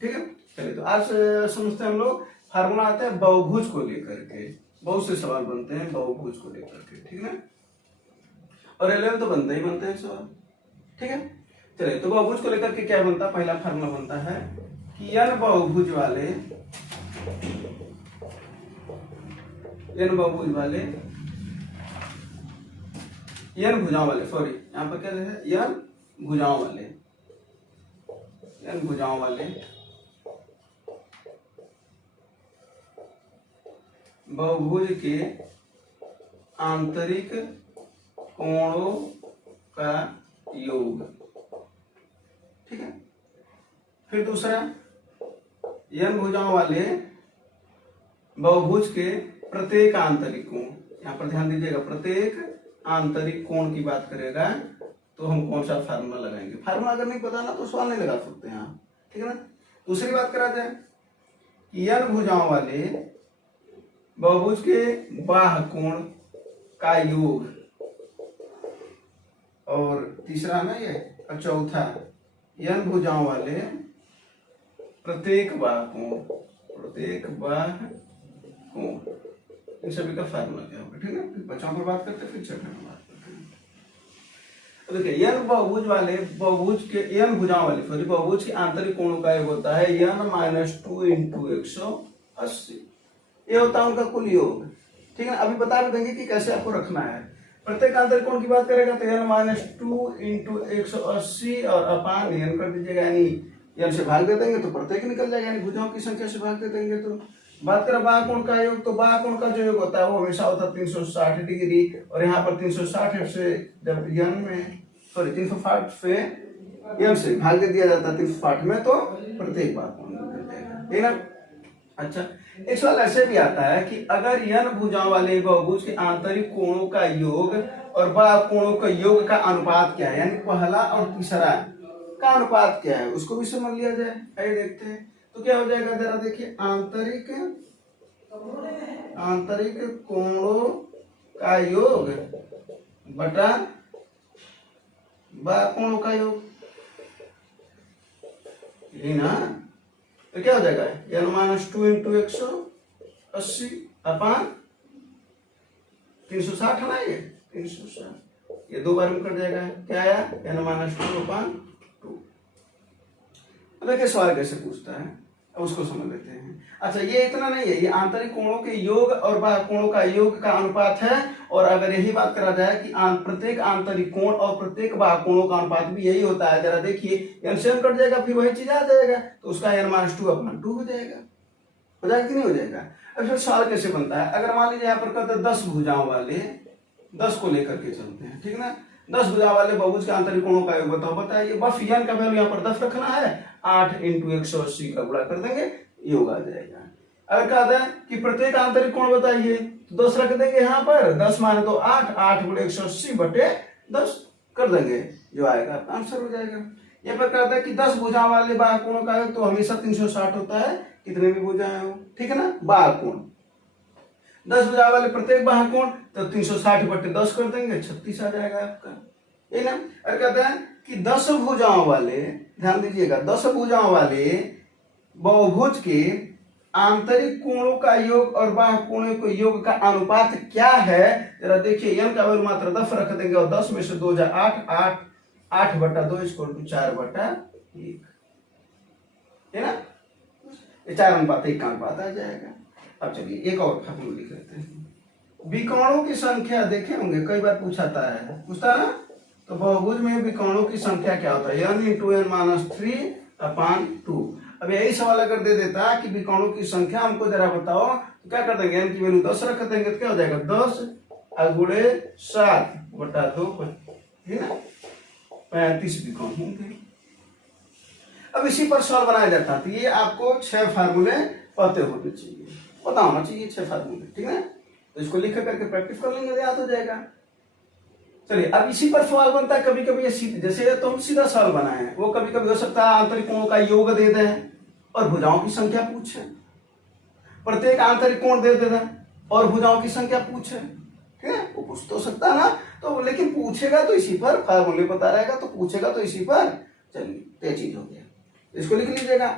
ठीक है। चलिए तो आज समझते हैं हम लोग फार्मूला आता है बहुभुज को लेकर के, बहुत से सवाल बनते हैं बहुभुज को लेकर के, ठीक है। और 11 तो बनते ही बनते हैं सवाल, ठीक है। चलिए तो बहुभुज को लेकर के क्या बनता है, पहला फार्मूला बनता है कि n बहुभुज वाले n भुजाओं वाले सॉरी यहाँ पर क्या है n भुजाओं वाले बहुभुज के आंतरिक कोणों का योग, ठीक है। फिर दूसरा n भुजाओं वाले बहुभुज के प्रत्येक आंतरिक कोण, यहाँ पर ध्यान दीजिएगा प्रत्येक आंतरिक कोण की बात करेगा तो हम कौन सा फार्मूला लगाएंगे। फार्मूला अगर नहीं पता ना तो सवाल नहीं लगा सकते हैं आप, ठीक है ना। दूसरी बात करा जाए कि n भुजाओं वाले बहुभुज के बाह्य कोण का योग, और तीसरा ना ये, और चौथा n भुजाओं वाले प्रत्येक बाह्य कोण, इन सभी का फार्मूला क्या होगा, ठीक है। फिर बच्चों पर बात करते हैं, फिर छठे में बात करते हैं। तो देखिए n बहुभुज के आंतरिक कोणों का योग होता है n-2 × 180, ये होता है उनका कुल योग, ठीक है। अभी बता भी देंगे कि कैसे आपको रखना है। प्रत्येक आंतरिक कोण की बात करेगा तो n-2 × 180 और अपान n कर दीजिएगा, यानी n से भाग दे देंगे तो प्रत्येक निकल जाएगा, यानी भुजाओं की संख्या से भाग दे देंगे। तो बात करें बाह्य कोण का योग, तो बाह्य कोण का जो योग होता है वो हमेशा होता है 360 डिग्री, और यहाँ पर 360 से जब n से भाग दे दिया जाता है 360 में, तो प्रत्येक बाह्य कोण निकल जाएगा, ठीक है। अच्छा, एक सवाल ऐसे भी आता है कि अगर n भुजाओं वाले बहुभुज के आंतरिक कोणों का योग और बाह्य कोणों का योग का अनुपात क्या है, यानी पहला और तीसरा का अनुपात क्या है, उसको भी समझ लिया जाए। आइए देखते हैं तो क्या हो जाएगा, जरा देखिए, आंतरिक कोणों का योग बटा बाह्य कोणों का योग, यही ना। तो क्या हो जाएगा n-2 × 180 अपान 360 है ना, ये 360, ये दो बार में कट जाएगा, क्या आया n-2 अपान 2। अब देखिए सवाल कैसे पूछता है, अब उसको समझ लेते हैं। अच्छा, ये इतना नहीं है, ये आंतरिक कोणों के योग और बाह्य कोणों का योग का अनुपात है, और अगर यही बात करा जाए कि प्रत्येक आंतरिक कोण और प्रत्येक बाह्य कोणों का अनुपात भी यही होता है, जरा देखिए n से n कट जाएगा फिर वही चीज आ जाएगा, तो उसका n-2 अपान 2 हो जाएगा कि नहीं हो जाएगा। अब फिर सवाल कैसे बनता है, अगर मान लीजिए यहाँ पर कहते हैं 10 भुजाओं वाले, 10 को लेकर के चलते हैं, ठीक ना। 10 भुजाओं वाले बहुभुज के आंतरिक कोणों का योग बताओ, बताइए। बस n का वैल्यू यहाँ पर 10 रखना है, 8 × 180 का गुणा कर देंगे, योग आ जाएगा। अगर कहते हैं कि प्रत्येक आंतरिक कोण बताइए, तो 10 रख देंगे यहाँ पर, 10 माने तो 8 × 180 बटे 10 कर देंगे, जो आएगा आंसर हो जाएगा। यहाँ पर कहते हैं कि 10 भुजाओं वाले बाह्य कोणों का योग तो हमेशा 360 होता है, कितने भी भुजाएं हो, ठीक है ना। बाह्य कोण 10 भुजाओं वाले प्रत्येक बाह्य कोण, तो 360 बटे 10 कर देंगे, 36 आ जाएगा आपका, ये ना। और कहते हैं कि 10 भुजाओं वाले, ध्यान दीजिएगा, 10 भुजाओं वाले बहुभुज के आंतरिक कोणों का योग और बाह्य कोणों के योग का अनुपात क्या है, जरा देखिए। n का वैल्यू मात्र 10 रख देंगे, और 10 में से 2 जा 8, 8 बटा 2 = 4/1, है ना। ये 4:1 का अनुपात आ जाएगा। अब चलिए एक और फार्मूला लिख लेते हैं। विकर्णों की संख्या देखे होंगे, कई बार पूछता है ना। तो बहुभुज में विकर्णों की संख्या क्या होता है, n × n-3 अपान 2। अब यही सवाल अगर दे देता कि विकर्णों की संख्या हमको जरा बताओ, तो क्या कर देंगे, n की वैल्यू 10 रख देंगे, तो क्या हो जाएगा 10 × 7/2, है ना, 35 विकर्ण होंगे। अब इसी पर सवाल बनाया जाता है, तो ये आपको 6 फार्मूले पते होने चाहिए, पता होना चाहिए 6 फार्मूले, ठीक है। तो इसको लिख करके प्रैक्टिस कर लेंगे, याद हो जाएगा। चलिए अब इसी पर सवाल बनता है, कभी कभी जैसे तो हम सीधा सवाल बनाए हैं, वो कभी कभी हो सकता है आंतरिक कोणों का योग दे दे और भुजाओं की संख्या पूछे, प्रत्येक आंतरिक कोण दे दे और भुजाओं की संख्या पूछे, ठीक है। वो पूछ तो सकता है ना, तो लेकिन पूछेगा तो इसी पर, फार्मूले बता रहेगा तो पूछेगा तो इसी पर। चलिए, तो ये चीज हो गया, इसको लिख लीजिएगा।